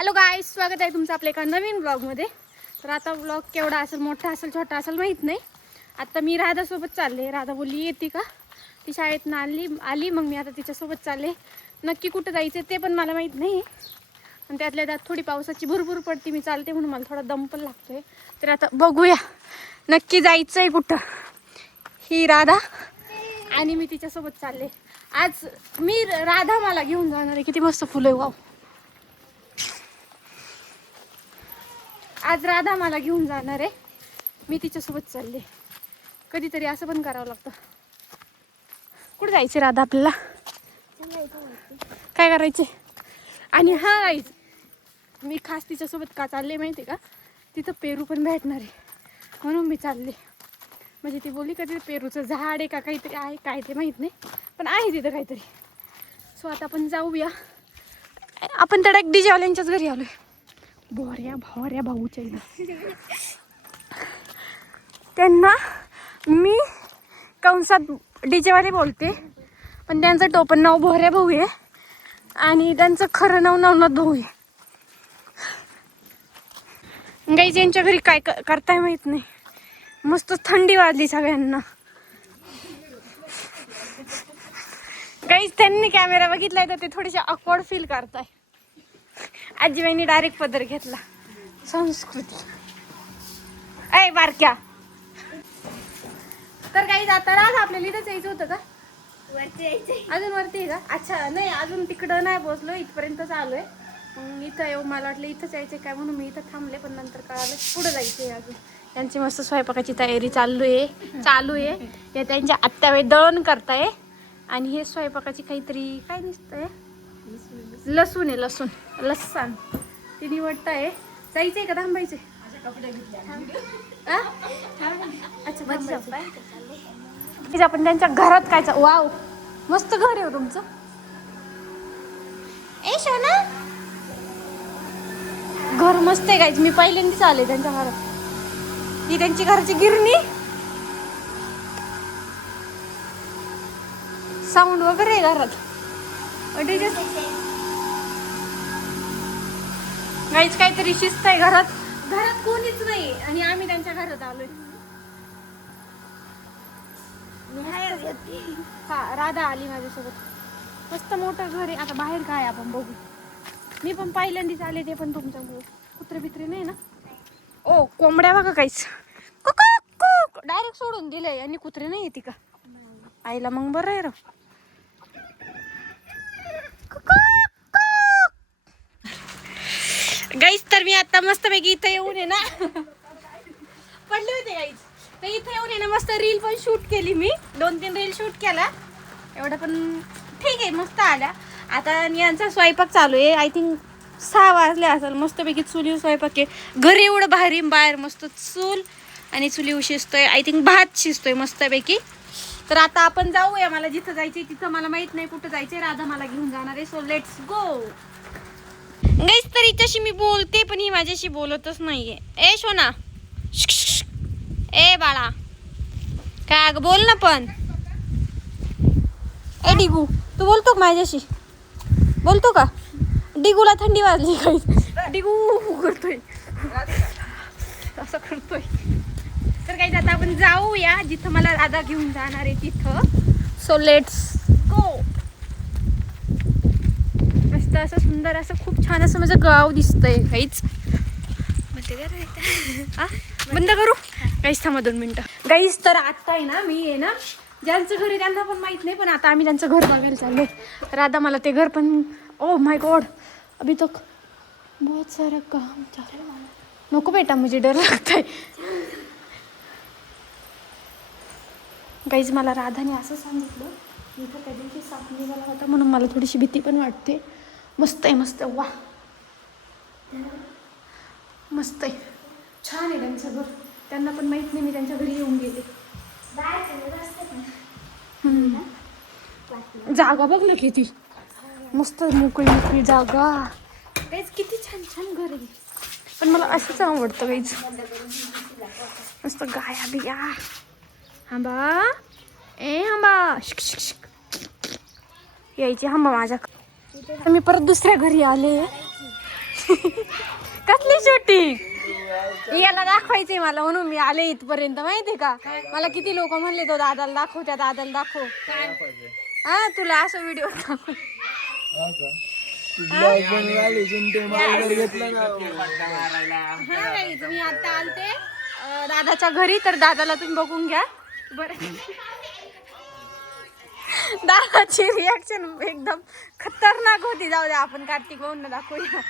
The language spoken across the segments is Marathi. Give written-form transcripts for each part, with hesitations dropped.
हॅलो गाईस, स्वागत आहे तुमचं आपल्या एका नवीन ब्लॉगमध्ये. तर आता ब्लॉग केवढा असेल, मोठा असेल, छोटा असेल माहीत नाही. आता मी राधासोबत चालले. राधा बोलली येते का, ती शाळेतनं आली मग मी आता तिच्यासोबत चालले. नक्की कुठं जायचं ते पण मला माहीत नाही. आणि त्यातल्या त्यात थोडी पावसाची भुरभुर पडते, मी चालते म्हणून मला थोडा दम पण लागतोय. तर आता बघूया नक्की जायचं आहे कुठं. ही राधा आणि मी तिच्यासोबत चालले. आज राधा मला घेऊन जाणार आहे. किती मस्त फुलं आहे, वाव. आज राधा मला घेऊन जाणार आहे, मी तिच्यासोबत चालले. कधीतरी असं पण करावं लागतं. कुठं जायचं राधा आपल्याला, काय करायचे. आणि हा गाईज, मी खास तिच्यासोबत का चालले माहिती का, तिथं पेरू पण भेटणार आहे म्हणून मी चालले. म्हणजे ती बोलली का तिथं पेरूचं झाड आहे का काहीतरी आहे, काय ते माहीत नाही, पण आहे तिथं काहीतरी. सो आता आपण जाऊया. आपण तर एक डीजेवाल्यांच्याच घरी आलोय. भोऱ्या भाऊच्या इथं. त्यांना मी कंसात डीजेवाले बोलते, पण त्यांचं टोपण नाव भोऱ्या भाऊ आहे आणि त्यांचं खरं नाव नवनाथ भाऊ आहे. गाईज यांच्या घरी काय करताय माहित नाही. मस्त थंडी वाजली सगळ्यांना. गाईज त्यांनी कॅमेरा बघितलाय तर ते थोडेसे ऑकवर्ड फील करताय. आजीबाईंनी डायरेक्ट पदर घेतला. संस्कृती ऐ बारक्या. तर काही आता राहा, आपल्याला इथंच यायचं होतं का, वरती यायचंय अजून वरती आहे का. अच्छा, नाही अजून तिकडं नाही पोहोचलो, इथपर्यंतच आलोय. मग इथं येऊ, मला वाटलं इथंच यायचंय काय म्हणून मी इथं थांबले, पण नंतर कळालं पुढं जायचंय अजून. त्यांची मस्त स्वयंपाकाची तयारी चालू आहे. ते त्यांच्या आत्याबाई दळण करताय आणि हे स्वयंपाकाची काहीतरी काय दिसतंय, लसूण आहे, लसण ती निवडताय. जायचंय का थांबायचंय. अच्छा, आपण त्यांच्या घरात काय. वाव, मस्त घर आहे तुमचं. ए शोना, घर मस्त आहे गाईज. मी पहिल्यांदाच आले त्यांच्या घरात. ही त्यांची घराची गिरणी. साऊंड वगैरे आहे घरात. गाईज काहीतरी शिस्त आहे घरात. घरात कोणीच नाही आणि आम्ही त्यांच्या घरात आलोय. हा, राधा आली माझ्यासोबत. मस्त मोठं घर आहे. आता बाहेर काय आपण बघू. मी पण पहिल्यांदाच आले, ते पण तुमच्यामुळे. कुत्रे बित्रे नाही ना. ओ कोंबड्या बघा काहीच, डायरेक्ट सोडून दिलंय. आणि कुत्रे नाही येते का आईला, मग बरं आहे. गाईज तर मी आता मस्तपैकी इथं येऊन आहे ना पडले होते गाईज. तर इथं येऊन आहे ना मस्त रील पण शूट केली. मी 2-3 रील शूट केला. एवढं पण ठीक आहे, मस्त आल्या. आता यांचा स्वयंपाक चालू आहे. आय थिंक 6 वाजले असेल. मस्तपैकी चुलीवर स्वयंपाक आहे. घर एवढं भारी, बाहेर मस्त चूल आणि चुलीवर शिजतोय. आय थिंक भात शिजतोय मस्तपैकी. तर आता आपण जाऊया. मला जिथं जायचंय तिथं मला माहित नाही कुठं जायचंय. राधा मला घेऊन जाणार आहे. So let's go. गाईस तर हिच्याशी मी बोलते, पण ही माझ्याशी बोलतच नाहीये. ए शोना, ए बाळा, काय अगं बोल ना पण. ए डिगू, तू बोलतो का माझ्याशी, बोलतो का. डिगूला थंडी वाजली. काही डिगू करतोय असं करतोय. तर काही आता आपण जाऊया जिथं मला राधा घेऊन जाणार आहे तिथं. So let's go. मस्त असं सुंदर असं खूप छान असं माझं गाव दिसतंय काहीच. बंद करू काहीच, थांबा 2 मिनिटं. गाईस तर आता आहे ना, मी आहे ना ज्यांचं घर आहे त्यांना पण माहित नाही, पण आता आम्ही त्यांचं घर बघायला चाललोय. राधा मला ते घर पण, ओ माय गॉड, अभी तक बहुत सारा काम चालू. नको बेटा, मुझे डर लागतंय. गाईज मला राधाने असं सांगितलं की इथं त्या दिवशी साप निघाला होता, म्हणून मला थोडीशी भीती पण वाटते. मस्त आहे, मस्त. वा, मस्त आहे, छान आहे त्यांचं घर. त्यांना पण माहित नाही मी त्यांच्या घरी येऊन गेले. जागा बघ ना किती मस्त, मोकळी जागा. काहीच किती छान छान घर आहे. पण मला असंच आवडतं काहीच. मस्त गाया बिया. हांबा, ए हांबा, यायची हांबा माझ्या. मी परत दुसऱ्या घरी आले. कसली शूटिंग याला दाखवायचंय मला म्हणून मी आले इथपर्यंत माहितीये का. मला किती लोक म्हणले तो दादाला दाखव त्या दादाला दाखव. हा तुला असं व्हिडिओ दाखव. मी आता आलते दादाच्या घरी तर दादाला तुम्ही बघून घ्या बरं. दादाची रिॲक्शन एकदम खतरनाक होती. जाऊ द्या आपण कार्तिक भाऊंना दाखवूया.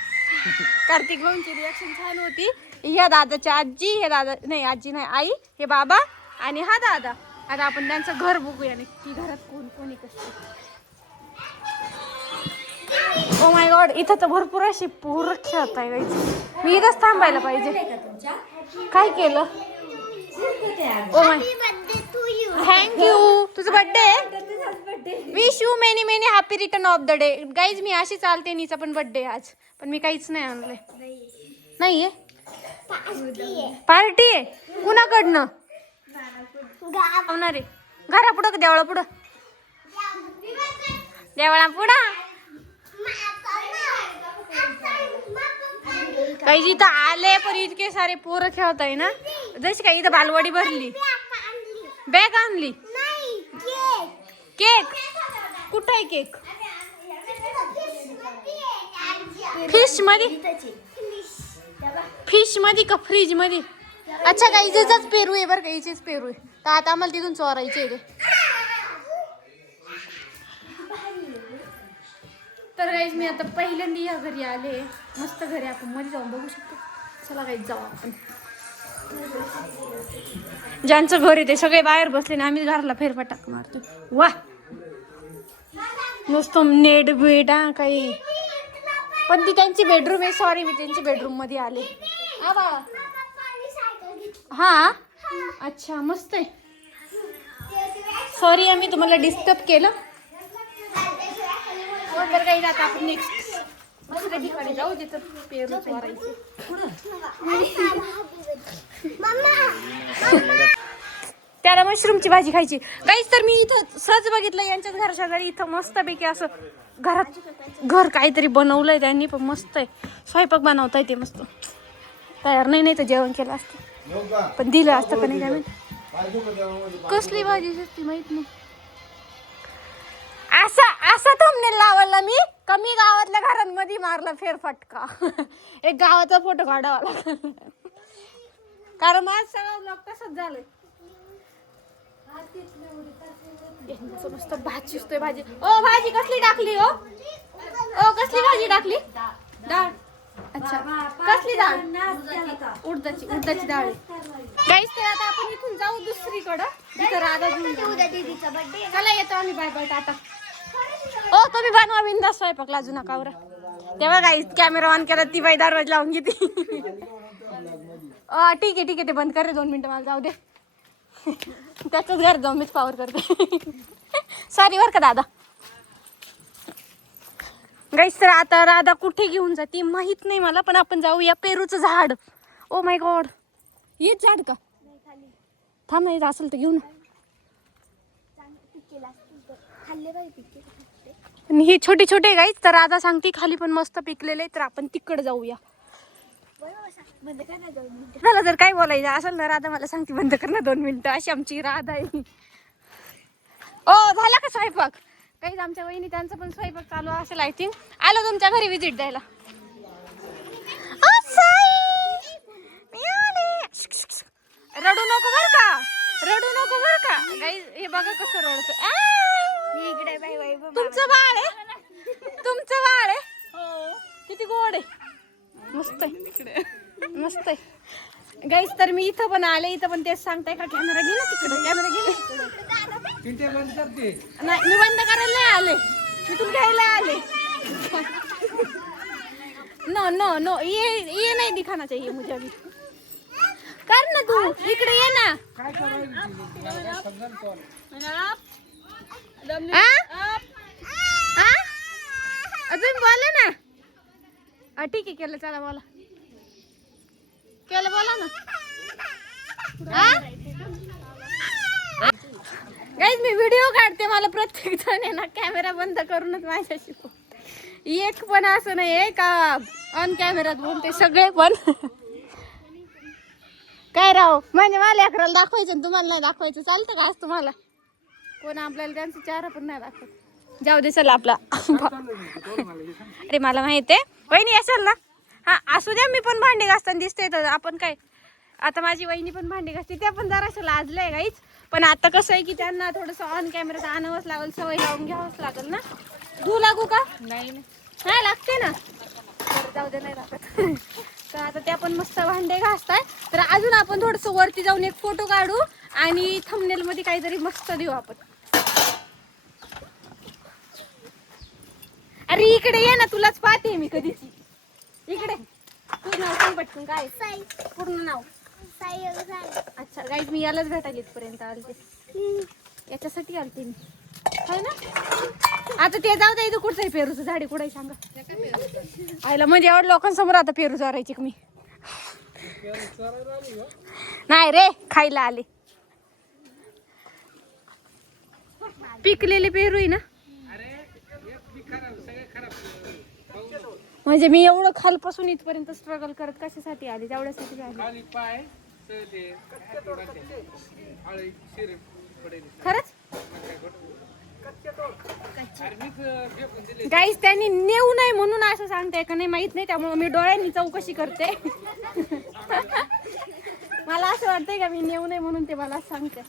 कार्तिक भाऊंची रिॲक्शन छान होती. या दादाची आजी, हे दादा नाही आजी नाही आई, हे बाबा आणि हा दादा. आता आपण त्यांचं घर बघूया की घरात कोण कोणी कसं. ओ माय गॉड इथं तर भरपूर अशी पोरं खेळत आहे. मी इथंच थांबायला पाहिजे. काय केलं. Oh my thank you. तुझं birthday wish you many many happy return of the day. Guys मी अशी चालते. नीचा पण बर्थडे आज पण मी काहीच नाही आणलंय. नाहीये पार्टी आहे कुणाकडनं होणार आहे. घरा पुढं का देवळा पुढं. देवळा पुढं काही इथं आले पण इतके सारे पोरं खेळत आहे ना. जशी काय इथं बालवाडी भरली. बॅग आणली. केक कुठं आहे केक. फिश मध्ये का फ्रीज मध्ये. अच्छा का इथेच पेरू आहे बरं का. इथेच पेरू आहे तर आता आम्हाला तिथून चोरायचे ते. तर गाईज मी आता पहिल्यांदा या घरी आले. मस्त घरी आपण मध्ये जाऊन बघू शकतो. चला गाईज जाऊ आपण. ज्यांचं घर आहे ते सगळे बाहेर बसले ना. आम्ही घराला फेरफटका मारतो. वा नुसतं नेट बेट काही. पण ती त्यांची बेडरूम आहे. सॉरी मी त्यांची बेडरूम मध्ये आले. हा अच्छा मस्त आहे. सॉरी आम्ही तुम्हाला डिस्टर्ब केलं. बरं काही आता आपण नेक्स्ट दुसऱ्या ठिकाणी जाऊ जिथं पेरू चोरायचे. त्याला मशरूमची भाजी खायची. काहीच तर मी इथं सहज बघितलं यांच्याच घराच्या घरी. इथं मस्तपैकी असं घरात घर काहीतरी बनवलंय त्यांनी. पण मस्त आहे. स्वयंपाक बनवताय ते मस्त. तयार नाही तर जेवण केलं असतं पण दिलं असतं का नाही काय माहिती. कसली भाजी ती माहित नाही. असा थंबनेल लावला मी कमी गावातल्या घरांमध्ये मारला फेरफटका. एक गावाचा फोटो काढावा लागला कारण माझ सगळं ब्लॉग तसंच झालंय. मस्त भात शिजतोय. भाजी ओ भाजी कसली टाकली हो. ओ कसली भाजी टाकली. डाळ. अच्छा कसली डाळ. उडदाची डाळ. काहीच तर आता आपण इथून जाऊ दुसरीकडं जिथं राधा घेऊन. चला येतो आम्ही. Bye bye Tata. ओ तुम्ही बनवा बिंदास स्वयंपाक लाजू नका बरं. तेव्हा काही कॅमेरा ऑन केला ती बाई दरवाजा लावून घेते. ठीक आहे ते बंद कर रे 2 मिनिटं मला जाऊ दे. त्याच घर जाऊन मीच पावर करते. सॉरी बरं का दादा. गाईस तर आता राधा कुठे घेऊन जाते माहित नाही मला. पण आपण जाऊया पेरूचं झाड. ओ माय गॉड हेच झाड का. थांब नाही असेल तर घेऊन. ही छोटी छोटे गाईच तर राधा सांगते खाली पण मस्त पिकलेले. तर आपण तिकडे जाऊया. मला जर काय बोलायचं असेल ना राधा मला सांगते बंद कर ना 2 मिनिटं. अशी आमची राधा आहे. ओ झाला का स्वयंपाक. काहीच आमच्या वहिनी त्यांचा पण स्वयंपाक चालू असेल आय थिंक. आलो तुमच्या घरी विजिट द्यायला. रडू नको बर का. गाईज हे बघा कसं रडतं. तुमचं बाळ आहे. किती गोड आहे. मस्त आहे गाईज. तर मी इथं पण आले. इथं पण तेच सांगताय का कॅमेरा घे ना तिकडे. कॅमेरा घे नाही मी बंद करायला नाही आले. मी तुला घ्यायला आले. नो ये नहीं दिखाना चाहिए मुझे अभी. कर ना तू इकडे ये ना. तुम्ही बोला ना. ठीक आहे केलं. चला बोला ना. गाईज मी व्हिडिओ काढते. मला प्रत्येक जण आहे ना कॅमेरा बंद करूनच माझ्याशी एक पण असं नाहीये का ऑन कॅमेरात बोलते सगळे पण. काय राव म्हणजे मला अकराला दाखवायचं आणि तुम्हाला नाही दाखवायचं चालतं का आज तुम्हाला? कोण आपल्याला त्यांचा चेहरा पण नाही दाखवत. जाऊ दे चला आपला. अरे मला माहित आहे वहिनी असेल ना. हा असू द्या मी पण भांडी घासताना दिसते तर आपण काय आता माझी वहिनी पण भांडी घासते त्या पण जराशा लाजलंय गाईच. पण आता कसं आहे की त्यांना थोडंसं ऑन कॅमेरात आणावंच लागेल सवय लावून घ्यावंच लागेल ना. धू लागू का? नाही लागते ना. जाऊ दे नाही लागत. तर आता त्या पण मस्त भांडे घासताय. तर अजून आपण थोडंसं वरती जाऊन एक फोटो काढू आणि थंबनेल मध्ये काहीतरी मस्त देऊ आपण. अरे इकडे ये ना तुलाच पाहते मी कधीची. इकडे तुझं नाव सांग पटकन काय? पूर्ण नाव अच्छा गाईज मी यालाच भेटायला इथपर्यंत आलते. याच्यासाठी आलते मी है ना. आता ते जाऊ दे. इथं कुठचं पेरूचं झाड कुठे सांगा आयला म्हणजे एवढं लोकांसमोर आता पेरू चोरायचे का मी? नाही रे खायला आले. पिकलेले पेरू आहे ना. म्हणजे मी एवढं खालपासून इथपर्यंत स्ट्रगल करत कशासाठी आली? तेवढ्यासाठी आली. खरंच गाईस त्यांनी नेऊ नाही म्हणून असं सांगताय का नाही माहित नाही. त्यामुळे मी डोळ्यांनी चौकशी करते. मला असं वाटतंय का मी नेऊ नाही म्हणून ते मला सांगते.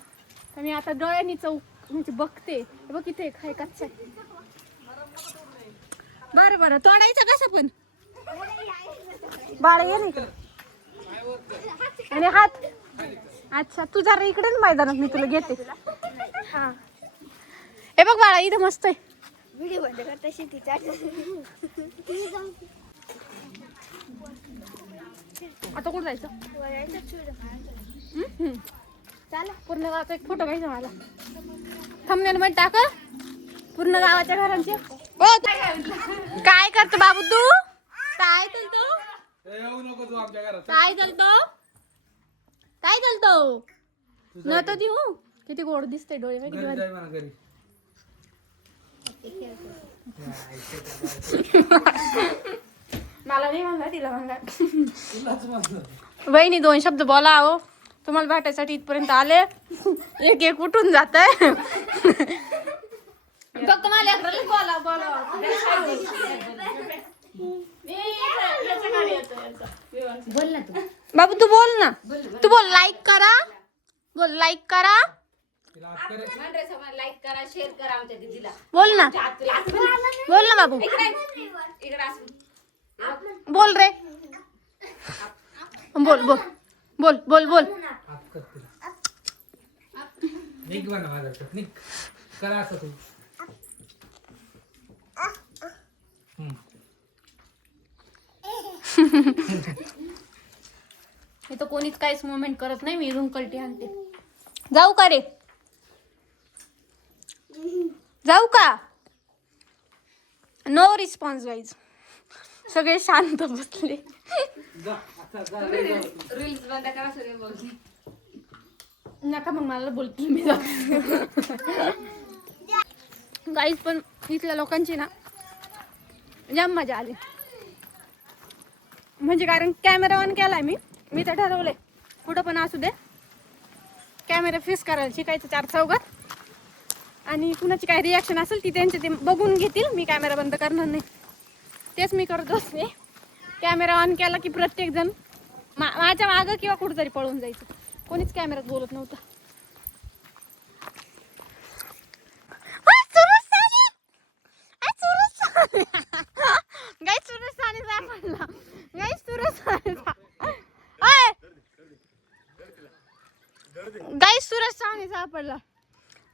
तर मी आता डोळ्यांनी म्हणजे बघते. बघ इथे काय कच्चा. बरं तोडायचं कसं पण बाळ ये नाही आणि हात. अच्छा तू जरा इकडे मैदानात मी तुला घेते. हा हे बघ बाळा इथं मस्त आहे. व्हिडिओ बंद करता शेतीचा. आता कुठं जायचं? चला पूर्ण गावाचा एक फोटो घ्यायचा मला. थंबनेल मध्ये टाका पूर्ण गावाच्या घरांचे. काय करतो बाबू तू? काय चालतो? काय चालतो? काय चालतो? न तो देऊ किती गोड दिसते डोळे किती. मला नाही म्हणला तिला म्हणला. वहिनी 2 शब्द बोला हो. तुम्हाला भेटायसाठी इथपर्यंत आले. एक उठून जात आहे. फक्त मला बोला बोल ना तू बाबू. तू बोल ना. तू बोल लाईक करा. बोल लाईक करा. लाईक करा शेअर करा आमच्या दीदीला. बोल ना. बोल ना बाबू. बोल रे. बोल बोल बोल बोल बोल. इथं कोणीच काहीच मुवमेंट करत नाही. मी इथून कलटी आणते. जाऊ का रे? जाऊ का? No response guys. सगळे शांत बसले. रील्स बंद करा सगळे बोलते. नका मग मला बोलते मी. गाईज पण इथल्या लोकांची ना जाम मजा आली. म्हणजे कारण कॅमेरा ऑन केलाय मी तर ठरवलंय कुठं पण असू दे कॅमेरा फिक्स करायला शिकायचं 4 चौघात. आणि कुणाची काय रिॲक्शन असेल ती त्यांचे ते बघून घेतील. मी कॅमेरा बंद करणार नाही. तेच मी करत असते. कॅमेरा ऑन केला की प्रत्येक जण माझ्या मागं किंवा कुठेतरी पळून जायचं. कोणीच कॅमेऱ्यात बोलत नव्हतं. गाईस सुरज साने सापडला.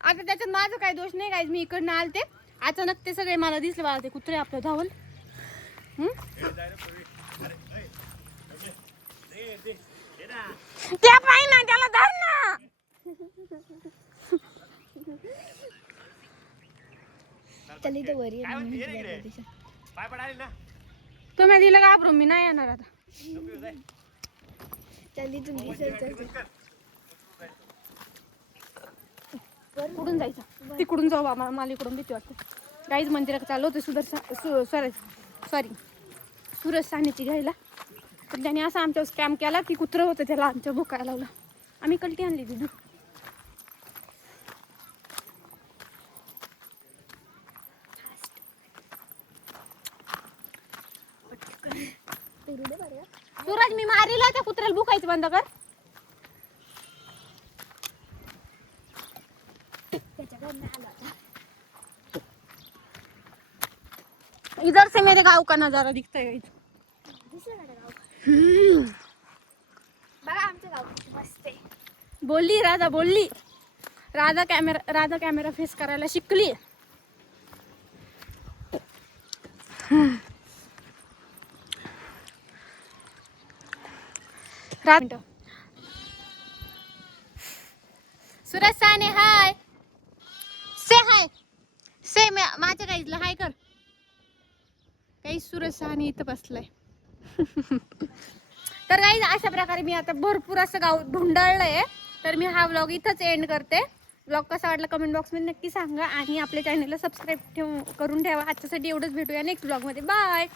आता त्याच्यात माझं काही दोष नाही गाईज. मी इकडनं आलते अचानक ते सगळे मला दिसले. बाळा ते कुत्रे आपलं धावल. त्या पाय ना त्याला धर ना. तुम्ही दिलं घाबरून मी नाही येणार आता. कुठून जायचं? तिकडून जाऊ. मला इकडून भीती वाटते. गाईज मंदिरात चाललो होते सुदर्शन सॉरी सूरज सानेची घ्यायला. पण त्याने असं आमच्यावर स्कॅम केला की कुत्रं होतं त्याला आमच्या भुकायला लावलं. आम्ही कल्टी आणली दिदू. सूरज मी मारीला त्या कुत्र्याला भुकायचं बंद कर. इधर से मेरे गांव का नजारा दिखता है. बघा आमचं गाव किती मस्त आहे. बोलली राधा कॅमेरा फेस करायला शिकली. सूरज साने हाय से माझ्या गाईजला हाय कर. काही सूरज साने इथं बसलाय. तर काही अशा प्रकारे मी आता भरपूर असं गाव ढुंडाळलंय. तर मी हा व्लॉग इथंच एंड करते. व्लॉग कसा वाटला कमेंट बॉक्समध्ये नक्की सांगा आणि आपल्या चॅनलला सबस्क्राईब करून ठेवा. आजच्यासाठी एवढंच. भेटूया नेक्स्ट व्लॉगमध्ये. बाय.